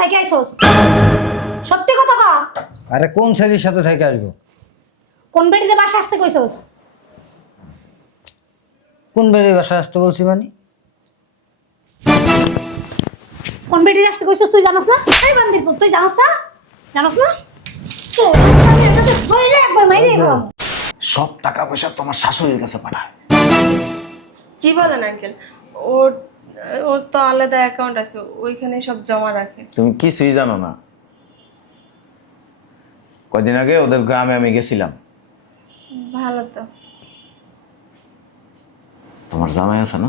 থেকে আইছস? সত্যি কথা ক। আরে কোন ছেলের সাথে থেকে আসবো? কোন বেটিরে বাসা আসতে কইছস? কোন বেড়ে বাসায় আসতে বলছি মানে? কোন বেটিরে আসতে কইছস তুই জানোস না? এই বান্দির পুত তুই জানোস না? জানোস না? আমি এটাতে ধইরে একবার মাইরে দিলাম। সব টাকা পয়সা তোমার শাশুড়ির কাছে পাঠায়। কি বলেন আঙ্কেল? ওর ওর তো আলাদা অ্যাকাউন্ট আছে, ওইখানে সব জমা রাখে। তুমি কিছুই জানো না। কদিন আগে ওদের গ্রামে আমি গেছিলাম। ভালো তো। তোমার জামাই আছে না,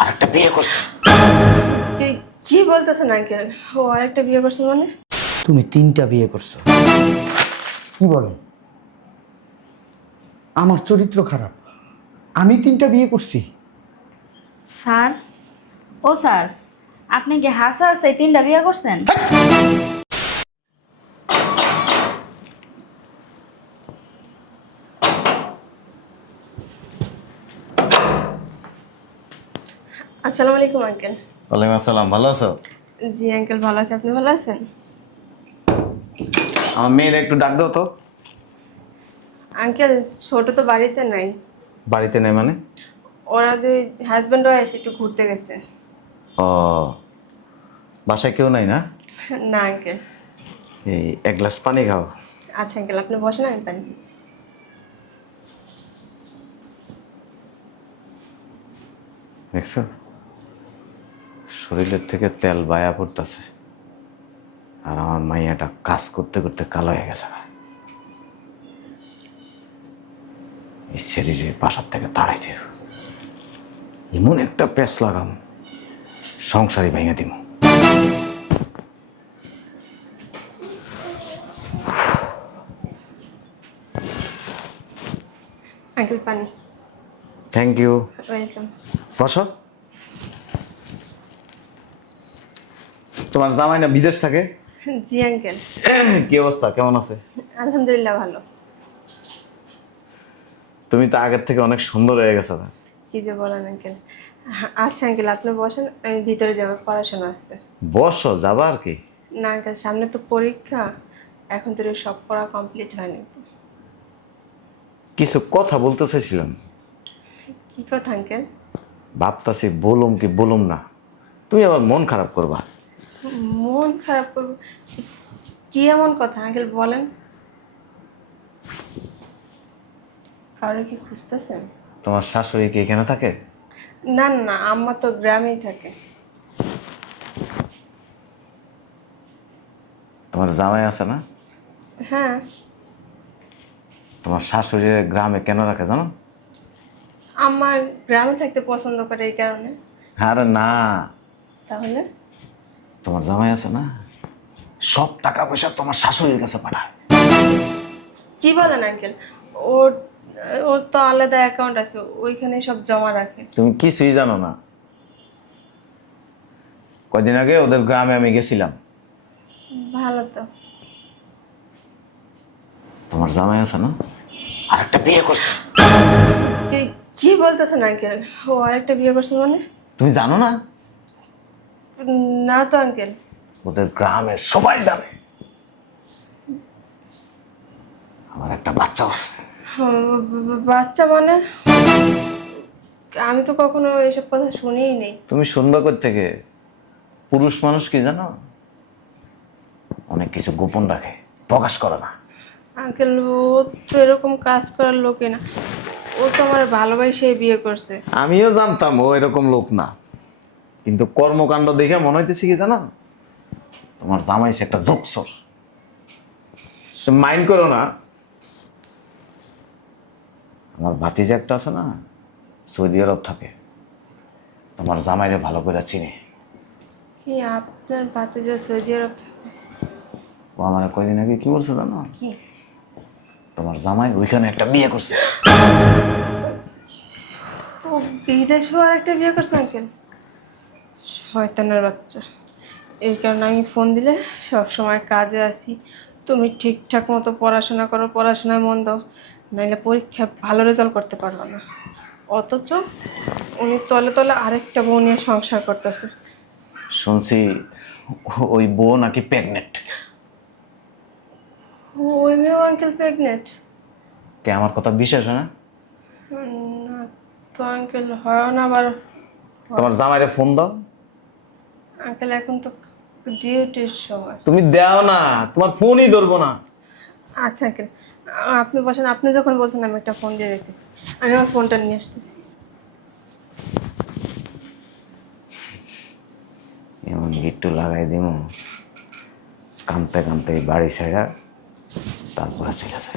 আরেকটা বিয়ে করছে। তুই কি বলতেছেন আঙ্কেল? ও আরেকটা বিয়ে করছে মানে? তুমি 3টা বিয়ে করছো। কি বলো? আমার চরিত্র খারাপ, আমি 3টা বিয়ে করছি? স্যার, ও স্যার, আপনি কি হাসা হাসা 3টা বিয়ে করছেন? আসসালামু আলাইকুম আঙ্কেল। ওয়ালাইকুম আসসালাম। ভালো আছো? জি আঙ্কেল, ভালো আছি। আপনি ভালো আছেন? আমার মেয়ের একটু ডাক দাও তো। আঙ্কেল, ছোট তো বাড়িতে নাই। বাড়িতে নেই মানে? ওরা দুই হাজব্যান্ড ওয়াইফ একটু ঘুরতে গেছে। ও, বাসায় কেউ নাই না? না আঙ্কেল। এই এক গ্লাস পানি খাও। আচ্ছা আঙ্কেল, আপনি বসেন, আমি পানি দিচ্ছি। দেখছো, শরীরের থেকে তেল বায়া পড়তেছে, আর আমার মাইয়াটা কাজ করতে করতে কালো হয়ে গেছে। এই শরীরের বাসার থেকে তাড়াই দিও, এমন একটা প্যাঁচ লাগাম সংসারই ভেঙে দিব। আঙ্কেল পানি। Thank you. ওয়েলকাম। বসো। তোমার জামাই না বিদেশ থাকে? জি আঙ্কেল। কি অবস্থা, কেমন আছে? আলহামদুলিল্লাহ ভালো। তুমি তো আগের থেকে অনেক সুন্দর হয়ে গেছো না? কি যে বলেন আঙ্কেল। আচ্ছা আঙ্কেল, আপনি বসেন, আমি ভিতরে যাবো, পড়াশোনা আছে। বসো, যাবা আর কি? না আঙ্কেল, সামনে তো পরীক্ষা, এখন তো সব পড়া কমপ্লিট হয়নি তো। কিছু কথা বলতে চাইছিলাম। কি কথা আঙ্কেল? ভাবতাছি বলুম কি বলুম না, তুমি আবার মন খারাপ করবা। মন খারাপ করবো? কি এমন কথা আঙ্কেল, বলেন। কারো কি খুঁজতেছেন? তোমার শাশুড়ি কি এখানে থাকে? না না, আম্মা তো গ্রামেই থাকে। তোমার জামাই আছে না? হ্যাঁ। তোমার শাশুড়ি গ্রামে কেন রাখে জানো? আমার গ্রামে থাকতে পছন্দ করে এই কারণে। আরে না, তাহলে? তোমার জামাই আছে না, সব টাকা পয়সা তোমার শাশুড়ির কাছে পাঠায়। কি বলেন আঙ্কেল? ওর ওর তো আলাদা অ্যাকাউন্ট আছে, ওইখানে সব জমা রাখে। তুমি কিছুই জানো না। কদিন আগে ওদের গ্রামে আমি গেছিলাম। ভালো তো। তোমার জামাই আছে না, আরেকটা বিয়ে করছে। তুই কি বলতেছেন আঙ্কেল? ও আরেকটা বিয়ে করছে মানে? তুমি জানো না? না তো আঙ্কেল। ওদের গ্রামের সবাই জানে আমার একটা বাচ্চা আছে। বাচ্চা মানে? আমি তো কখনো এসব কথা শুনিই নেই। তুমি শুনবা কোথা থেকে? পুরুষ মানুষ কি জানো, অনেক কিছু গোপন রাখে, প্রকাশ করে না। আঙ্কেল, ও তো এরকম কাজ করার লোকই না। ও তো আমার ভালোবাসায় বিয়ে করছে। আমিও জানতাম ও এরকম লোক না, কিন্তু কর্মকাণ্ড দেখে মনে হইতেছে কি জানো, তোমার জামাই সে একটা জোকসর। মাইন্ড করো না। আমার ভাতিজা একটা আছে না, সৌদি আরব থাকে, তোমার জামাইরে ভালো করে চিনে। কি আপনার ভাতিজা সৌদি আরব থাকে? ও আমার কয়দিন আগে কি বলছে জানো? কি? তোমার জামাই ওইখানে একটা বিয়ে করছে। ও বিদেশেও আর একটা বিয়ে করছে আঙ্কেল? শয়তানের বাচ্চা। এই কারণে আমি ফোন দিলে সব সময় কাজে আসি, তুমি ঠিকঠাক মতো পড়াশোনা করো, পড়াশোনায় মন দাও, নাহলে পরীক্ষায় ভালো রেজাল্ট করতে পারবে না। অথচ উনি তলে তলে আরেকটা বউ নিয়ে সংসার করতেছে। শুনছি ওই বউ নাকি প্রেগনেন্ট। ওই মেয়েও আঙ্কেল প্রেগনেন্ট? কে আমার কথা বিশ্বাস হয় না? না তো আঙ্কেল, হয় না আবার। তোমার জামাইরে ফোন দাও। আঙ্কেল এখন তো ডিউটির সময়। তুমি দাও না, তোমার ফোনই ধরবো না। আচ্ছা আঙ্কেল, আপনি বসেন, আপনি যখন বলছেন আমি একটা ফোন দিয়ে দেখতেছি। আমি আমার ফোনটা নিয়ে আসতেছি। এমন গিট্টু লাগাই দিমু, কানতে কানতে বাড়ি ছেড়া তারপরে চলে যাবে।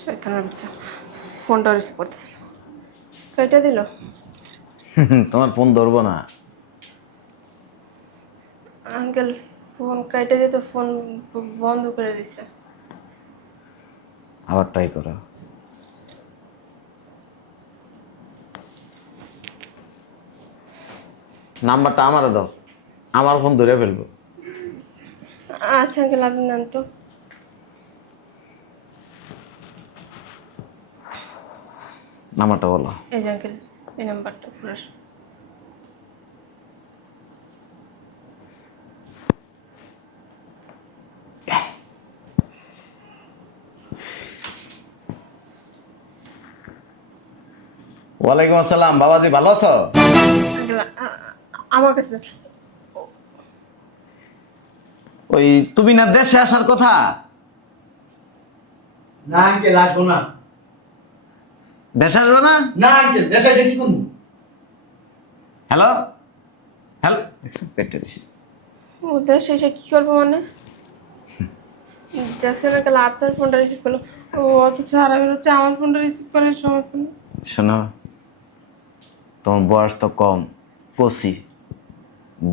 শয়তানের বাচ্চা, ফোনটা রিসিভ করতেছে না। কয়টা দিল? তোমার ফোন ধরবো না। আঙ্কেল ফোন কাইটা দিয়ে তো ফোন বন্ধ করে দিছে। আবার ট্রাই করো। নাম্বারটা আমারে দাও, আমার ফোন ধরে ফেলবো। আচ্ছা আঙ্কেল, আপনি নেন তো। নাম্বারটা বলো। এই যে আঙ্কেল, এই নাম্বারটা পুরো। ওয়ালাইকুম আসসালাম, বাবাজি ভালো আছো? আঙ্কেল আমার কাছে দেন। ওই তুমি না দেশে আসার কথা? না আঙ্কেল, আসবো না। দেশে আসবে না? না আঙ্কেল, দেশে এসে কি করবো? হ্যালো হ্যালো, পেটে দিস। ওদের শেষে কি করবো মানে? দেখছেন আঙ্কেল, আপনার ফোনটা রিসিভ করলো, ও অথচ হারামের হচ্ছে আমার ফোনটা রিসিভ করার সময় পেল। শোনো, তোমার বয়স তো কম, কচি,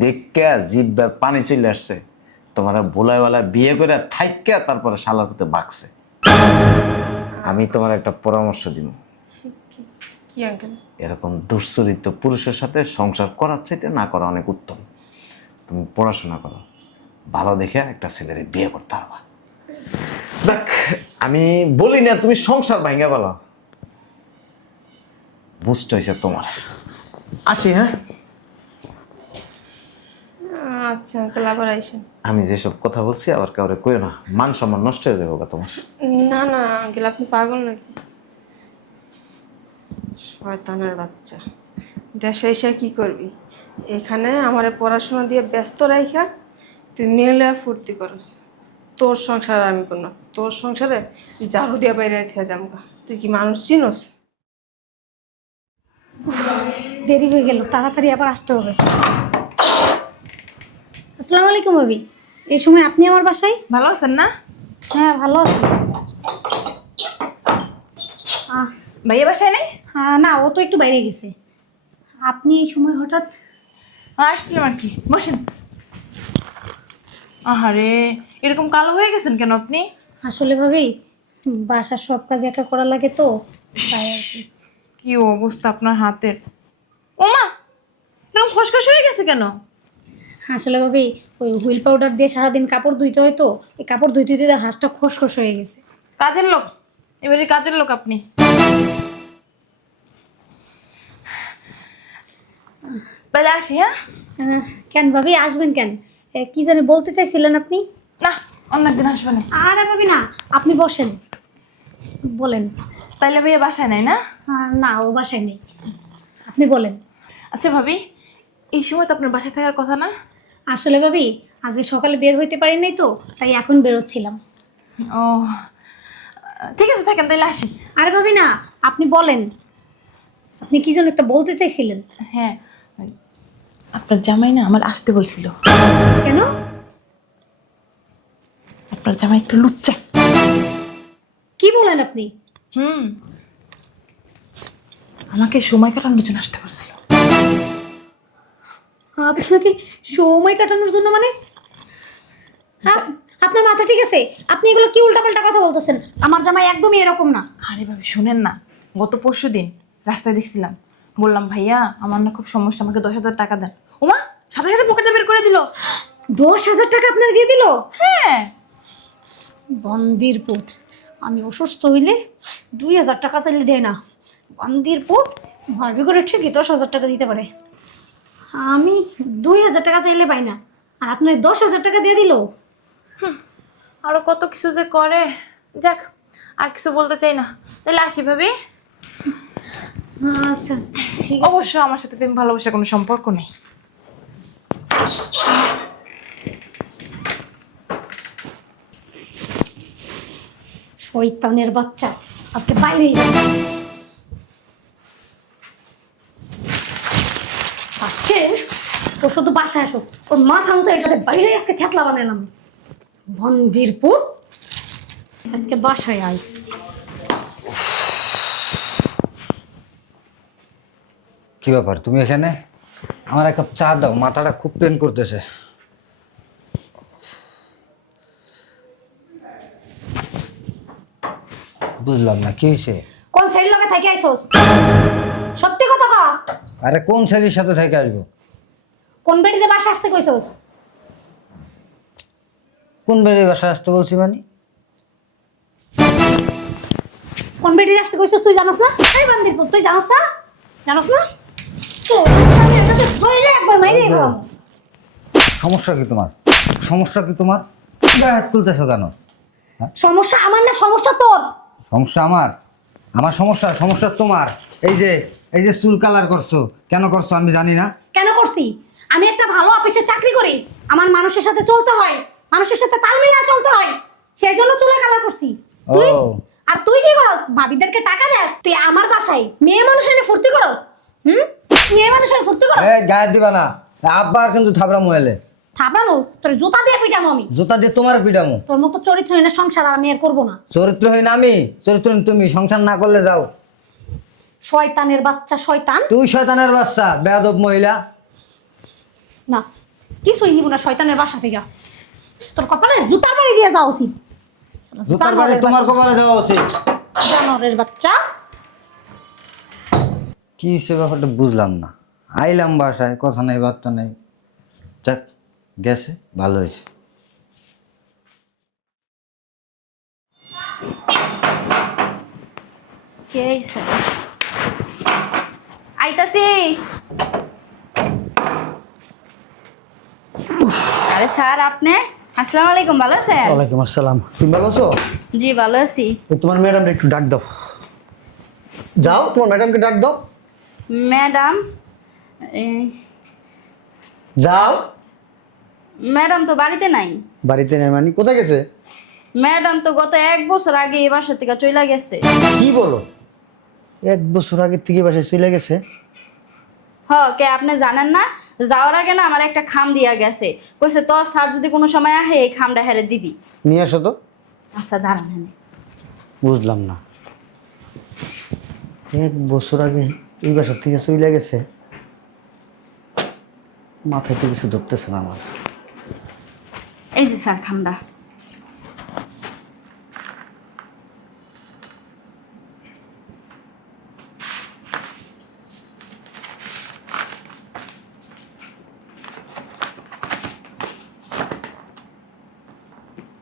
দেখে জিভবার পানি চলে আসছে। তোমার ভোলায় বেলায় বিয়ে করে থাইকা তারপরে শালার হতে বাকছে। আমি তোমার একটা পরামর্শ দিব। কি আঙ্কেল? এরকম দুশ্চরিত্র পুরুষের সাথে সংসার করার চাইতে না করা অনেক উত্তম। তুমি পড়াশোনা করো, ভালো দেখে একটা ছেলের বিয়ে করতে পারবা। যাক, আমি বলি না তুমি সংসার ভাঙা বলো, বুঝতে হয়েছে তোমার। আসি, হ্যাঁ? আচ্ছা আঙ্কেল, আবার আইসেন। আমি যেসব কথা বলছি আবার কাউরে কইও না, মান সম্মান নষ্ট হয়ে যাবে গা তোমার। না না আঙ্কেল, আপনি পাগল নাকি? শয়তানের বাচ্চা, দেশে এসে কি করবি? এখানে আমারে পড়াশোনা দিয়ে ব্যস্ত রাইখা তুই মেলে ফুর্তি করস। তোর সংসার আমি করব না, তোর সংসারে ঝাড়ু দিয়ে বাইরে থেকে যামগা। তুই কি মানুষ চিনস? দেরি হয়ে গেল, তাড়াতাড়ি আবার আসতে হবে। আসসালামু আলাইকুম ভাবি, এই সময় আপনি আমার বাসায়? ভালো আছেন না? হ্যাঁ ভালো আছি। ভাইয়া বাসায় নেই? না, ও তো একটু বাইরে গেছে। আপনি এই সময় হঠাৎ? আসছিলাম আর কি, বসেন। আহারে, এরকম কালো হয়ে গেছেন কেন আপনি? আসলে ভাবি, বাসার সব কাজ একা করা লাগে তো, তাই আর কি। কি অবস্থা আপনার হাতের! ওমা, এরকম খসখস হয়ে গেছে কেন? আসলে ভাবি, ওই হুইল পাউডার দিয়ে সারাদিন কাপড় ধুইতে হয় তো, এই কাপড় ধুইতে ধুইতে হাঁসটা খসখস হয়ে গেছে। কাজের লোক, এবারে কাজের লোক আপনি। তাহলে আসি, হ্যাঁ? কেন ভাবি, আসবেন কেন? কি জানি বলতে চাইছিলেন আপনি? না, অন্য একদিন আসবেন। আরে ভাবি না, আপনি বসেন, বলেন। তাইলে ভাইয়া বাসায় নাই না? না, ও বাসায় নেই, আপনি বলেন। আচ্ছা ভাবি, এই সময় তো আপনার বাসায় থাকার কথা না? আসলে ভাবি, আজকে সকালে বের হইতে পারি নাই তো, তাই এখন বেরোচ্ছিলাম। ও ঠিক আছে, থাকেন, তাইলে আসি। আরে ভাবি না, আপনি বলেন, আপনি কি যেন একটা বলতে চাইছিলেন। হ্যাঁ, আপনার জামাই না আমার আসতে বলছিল। কেন? আপনার জামাই একটু লুচ্চা। কি বলেন আপনি? আমাকে সময় কাটানোর জন্য আসতে বলছিল। আপনাকে সময় কাটানোর জন্য মানে? আপনার মাথা ঠিক আছে? আপনি এগুলো কি উল্টাপাল্টা কথা বলতেছেন? আমার জামাই একদমই এরকম না। আরে ভাবি শুনেন না, গত পরশুদিন রাস্তায় দেখছিলাম, বললাম ভাইয়া আমার না খুব সমস্যা, আমাকে 10,000 টাকা দেন। ওমা, 7,000 পকেটে বের করে দিল। 10,000 টাকা আপনার দিয়ে দিল? হ্যাঁ। বন্দির পুত, আমি অসুস্থ হইলে 2000 টাকা চাইলে দেয় না। বন্দির পুত ভাবি করে ঠিকই 10,000 টাকা দিতে পারে, আমি 2000 টাকা চাইলে পাই না, আর আপনি 10,000 টাকা দিয়ে দিল। আরো কত কিছু যে করে। যাক, আর কিছু বলতে চাই না, তাহলে আসি ভাবি। আচ্ছা ঠিক আছে। অবশ্য আমার সাথে প্রেম ভালোবাসার কোনো সম্পর্ক নেই। শয়তানের বাচ্চা, আজকে বাইরেই যাবে। আজকে ও শুধু বাসায় আসো, ওর মাথা মতো এটাতে বাইরে আজকে থেতলা বানালাম। বন্দির পুত, আজকে বাসায় আয়। কি ব্যাপার তুমি এখানে? আমার এক কাপ চা দাও, মাথাটা খুব পেন করতেছে। বুঝলাম না কি হয়েছে। কোন ছেলের লগে থেকে আইছস? সত্যি কথা কা। আরে কোন ছেলের সাথে থেকে আসবো? কোন বেটিরে বাসা আসতে কইছস? কোন বেড়ে বাসায় আসতে বলছি মানে? কোন বেটিরে আসতে কইছস তুই জানোস না? এই বন্দির পুত, তুই জানোস না? জানোস না? তো আমি এটাতে ধইলে একবার মাইরে দিলাম। সমস্যা কি তোমার? সমস্যা কি তোমার? গায়ে হাত তুলতেছো কেন? সমস্যা আমার না, সমস্যা তোর। সমস্যা আমার? আমার সমস্যা? সমস্যা তোমার। এই যে চুল কালার করছো, কেন করছো আমি জানি না। কেন করছি? আমি একটা ভালো অফিসে চাকরি করি, আমার মানুষের সাথে চলতে হয়, মানুষের সাথে তাল মিলিয়ে চলতে হয়, সেই জন্য চুলের কালার করছি। তুই? ও। আর তুই কি করস? ভাবিদেরকে টাকা দেস, তুই আমার বাসায় মেয়ে মানুষের এনে ফুর্তি করস। মেয়ে মানুষের ফুর্তি করস? এই গায়ে দিবা না, আব্বার কিন্তু থাবড়া মোয়ালে। থাপড়ানো? তোর জুতা দিয়ে পিটামো আমি। জুতা দিয়ে তোমার পিটামো। তোর মতো চরিত্রহীন সংসার আমি আর করবো না। চরিত্রহীন আমি? চরিত্রহীন তুমি। সংসার না করলে যাও। শয়তানের বাচ্চা, শয়তান। তুই শয়তানের বাচ্চা, বেয়াদব মহিলা। না, কিছুই নিব না শয়তানের বাসা থেকে। তোর কপালে জুতার বাড়ি দিয়ে যাওয়া উচিত। জুতার বাড়ি তোমার কপালে দেওয়া উচিত। জানোয়ারের বাচ্চা। কি সে ব্যাপারটা বুঝলাম না। আইলাম বাসায়, কথা নাই বার্তা নাই। যাক, গেছে, ভালো হয়েছে। কে আইছে? আইতাছি। আরে স্যার, আপনি? আসসালামু আলাইকুম, ভালো আছেন? ওয়ালাইকুম আসসালাম। তুমি ভালো আছো? জি ভালো আছি। ওই তোমার ম্যাডামকে একটু ডাক দাও। যাও, তোমার ম্যাডামকে ডাক দাও। ম্যাডাম? যাও। ম্যাডাম তো বাড়িতে নাই। বাড়িতে নেই মানে? কোথায় গেছে? ম্যাডাম তো গত 1 বছর আগে এই বাসা থেকে চলে গেছে। কি বলো? 1 বছর আগে থেকে বাসায় চলে গেছে? কে আপনি জানেন না? যাওয়ার আগে না আমার একটা খাম দিয়া গেছে, কইছে তোর স্যার যদি কোনো সময় আহে এই খামটা হেরে দিবি। নিয়ে আসো তো। আচ্ছা দাঁড়ান। বুঝলাম না, 1 বছর আগে এই বাসার থেকে চলে গেছে। মাথায় তো কিছু ধরতেছে না আমার। এই যে স্যার খামটা।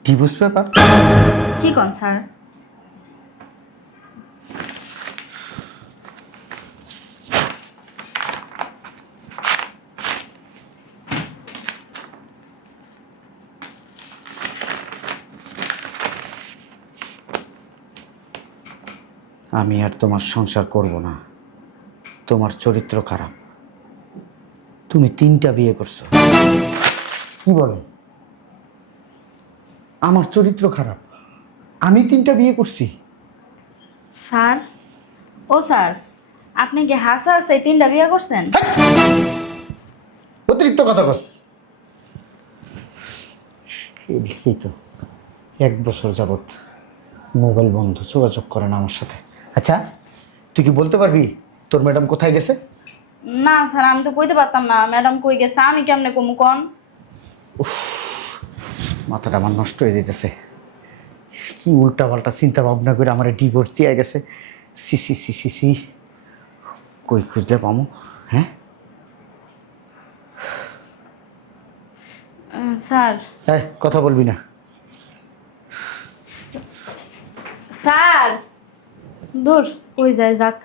Divorce paper? কি কোন স্যার? আমি আর তোমার সংসার করব না। তোমার চরিত্র খারাপ। তুমি 3টা বিয়ে করছো। কি বলে? আমার চরিত্র খারাপ? আমি 3টা বিয়ে করছি? স্যার, ও স্যার, আপনি কি হাসা হাসে 3টা বিয়ে করছেন? অতিরিক্ত কথা কস। এই তো 1 বছর যাবত মোবাইল বন্ধ, যোগাযোগ করে না আমার সাথে। আচ্ছা, তুই কি বলতে পারবি তোর ম্যাডাম কোথায় গেছে? না স্যার, আমি তো কইতে পারতাম না ম্যাডাম কই গেছে, আমি কেমনে কমু কোন? মাথাটা আমার নষ্ট হয়ে যেতেছে। কি উল্টা পাল্টা চিন্তা ভাবনা করে আমার ডিভোর্স দিয়ে গেছে। সি সি সি সি সি, কই খুঁজলে পামো? হ্যাঁ স্যার, কথা বলবি না। স্যার দূর ওই যায় যাক।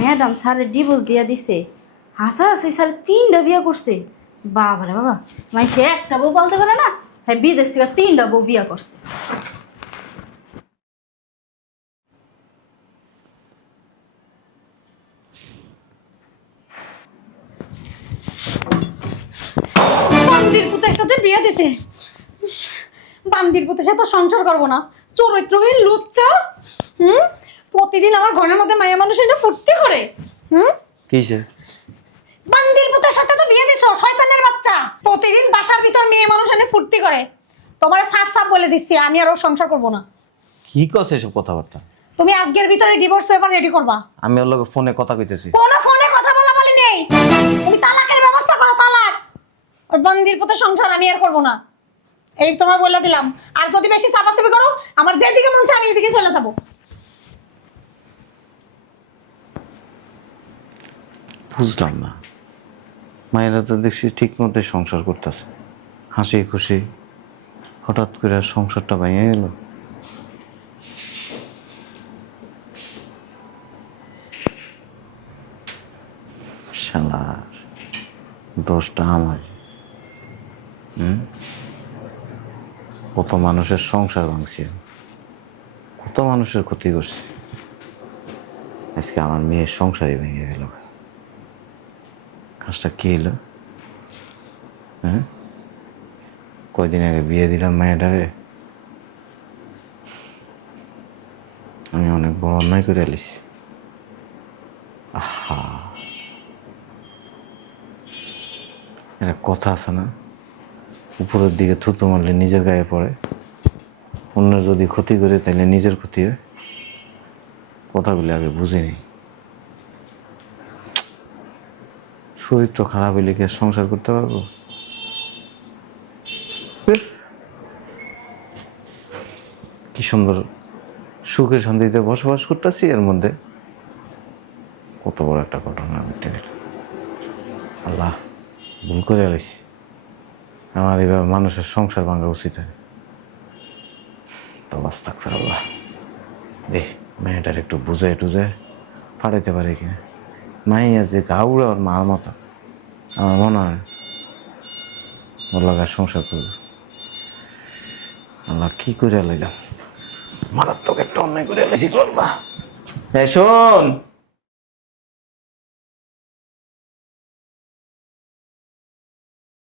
ম্যাডাম স্যারের ডিভোর্স দিয়া দিছে। হাসাহাসি স্যার 3টা বিয়ে করছে। বাবারে বাবা, মানে সে একটা বউ পালতে পারে না, হ্যাঁ বিদেশ থেকে 3টা বউ বিয়ে করছে। বান্দির পুতের সাথে বিয়ে দিছে। বান্দির পুতের সাথে সংসার করবো না, চরিত্রহীন লুচ্চা। প্রতিদিন আমার ঘরের মধ্যে মায়া মানুষ এটা ফুর্তি করে। কিসে? বান্দির পুতের সাথে তো বিয়ে দিছো, শয়তানের বাচ্চা। প্রতিদিন বাসার ভিতর মেয়ে মানুষ এনে ফুর্তি করে। তোমার সাফ সাফ বলে দিচ্ছি, আমি আর ওর সংসার করবো না। কি কস এসব কথাবার্তা? তুমি আজকের ভিতরে ডিভোর্স পেপার রেডি করবা। আমি ওর লগে ফোনে কথা কইতেছি। কোনো ফোনে কথা বলা বলি নেই, তুমি তালাকের ব্যবস্থা করো, তালাক। ওই বান্দির পুতের সংসার আমি আর করবো না, এই তোমার বলে দিলাম। আর যদি বেশি চাপাচাপি করো, আমার যেদিকে মন চায় আমি এদিকে চলে যাবো। বুঝলাম না, মায়েরা তো দেখছি ঠিক মতো সংসার করতেছে, হাসি খুশি। হঠাৎ করে সংসারটা ভেঙে গেল। শালার দোষটা আমার। কত মানুষের সংসার ভাঙছি, কত মানুষের ক্ষতি করছি। আজকে আমার মেয়ের সংসারই ভেঙে গেল। কাজটা কি হলো? হ্যাঁ, কয়দিন আগে বিয়ে দিলাম মেয়েটারে। আমি অনেক বড় অন্যায় করে আলিস। আহা, একটা কথা আছে না, উপরের দিকে থুতু মারলে নিজের গায়ে পড়ে, অন্যের যদি ক্ষতি করে তাহলে নিজের ক্ষতি হয়। কথাগুলি আগে বুঝিনি। চরিত্র খারাপ হইলে কি আর সংসার করতে পারবো? কি সুন্দর সুখে শান্তিতে বসবাস করতেছি, এর মধ্যে কত বড় একটা ঘটনা ঘটে গেল। আল্লাহ, ভুল করে আলিস। আমার এভাবে মানুষের সংসার ভাঙা উচিত হয় তো। বাস থাকতে আল্লাহ দে, মেয়েটার একটু বুঝে টুঝে ফাটাইতে পারে কিনা। মাইয়া যে গাউড়ে ওর মার মতো, আমার মনে হয় ওর লাগার সংসার করবে। আল্লাহ, কি করে লাইলাম, মারাত্মক একটা অন্যায় করে এলেছি। করবা শোন,